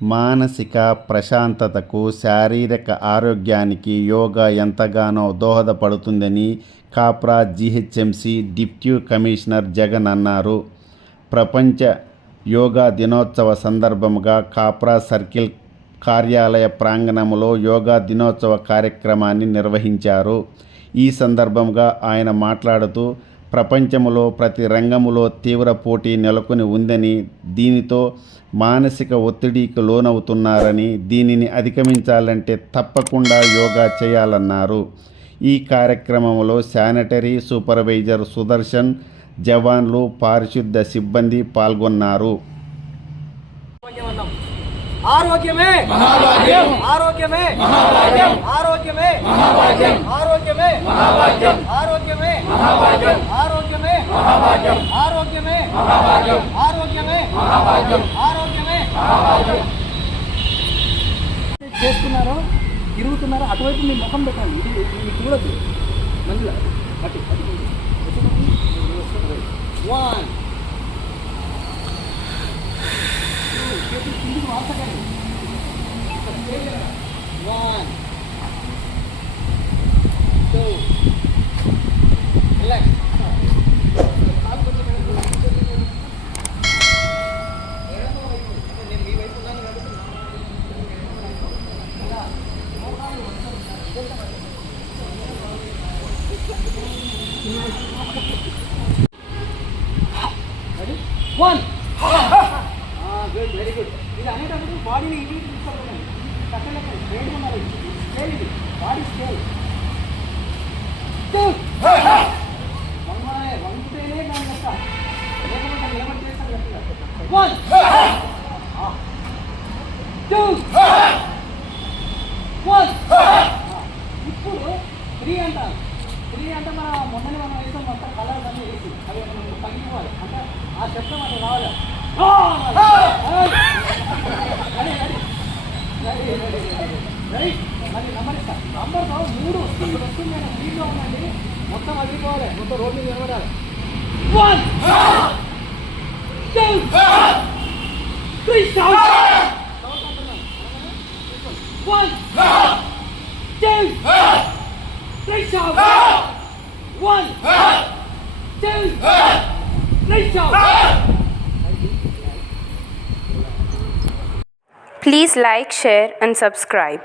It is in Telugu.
మానసిక ప్రశాంతతకు, శారీరక ఆరోగ్యానికి యోగా ఎంతగానో దోహదపడుతుందని Kapra GHMC deputy commissioner Jagan అన్నారు. ప్రపంచ యోగా దినోత్సవ సందర్భంగా కాప్రా సర్కిల్ కార్యాలయ ప్రాంగణంలో యోగా దినోత్సవ కార్యక్రమాన్ని నిర్వహించారు. ఈ సందర్భంగా ఆయన మాట్లాడుతూ, ప్రపంచంలో ప్రతి రంగంలో తీవ్ర పోటీ నెలకొని ఉందని, దీనితో మానసిక ఒత్తిడికి లోనవుతున్నారని, దీనిని అధిగమించాలంటే తప్పకుండా యోగా చేయాలన్నారు. ఈ కార్యక్రమంలో శానిటరీ సూపర్వైజర్ సుదర్శన్, జవాన్లు, పారిశుద్ధ సిబ్బంది పాల్గొన్నారు. ఆరోగ్యమే మహాభాగ్యం, ఆరోగ్యమే మహాభాగ్యం, ఆరోగ్యమే మహాభాగ్యం, ఆరోగ్యమే మహాభాగ్యం, ఆరోగ్యమే మహాభాగ్యం, ఆరోగ్యమే మహాభాగ్యం, ఆరోగ్యమే మహాభాగ్యం, ఆరోగ్యమే మహాభాగ్యం, ఆరోగ్యమే మహాభాగ్యం. చేస్తున్నారు, తిరుగుతున్నారు, అటువైపు మీ ముఖం పెట్టండి. ఇది మీకు చూడద్దు మంచిగా అటు అటు 1 కిందికి వాసకండి. 1 2 రిలాక్స్. నేను మీ వైపు ఉన్నాను కాబట్టి వన్. Good, very good. ఇది అనేటప్పుడు బాడీని ఇటు తీసుకోవాలి. కట్టలేక స్ట్రైట్గా ఉండాలి. స్కేల్ ఇది, బాడీ స్కేల్. వంగితేనే దాని లెక్క, లేకపోతే నిలబడి చేస్తాను లెక్క. 1 2 1. ఇప్పుడు 3 అంటారు. 3 అంటే మొన్ననే మనం వేసాం మొత్తం కలర్స్ అన్నీ వేసి అవి మనం తగ్గిపోవాలి. అంటే ఆ శబ్దం అది రావాలి. మళ్ళీ నంబర్ ఇస్తాను. నంబర్ 3 వస్తుంది. నేను స్పీడ్లో ఉందండి. మొత్తం అదిపోవాలి, మొత్తం రోడ్ మీద నిలబడాలి. 1 2 3 1 2 3 1 2 3. Please like, share and subscribe.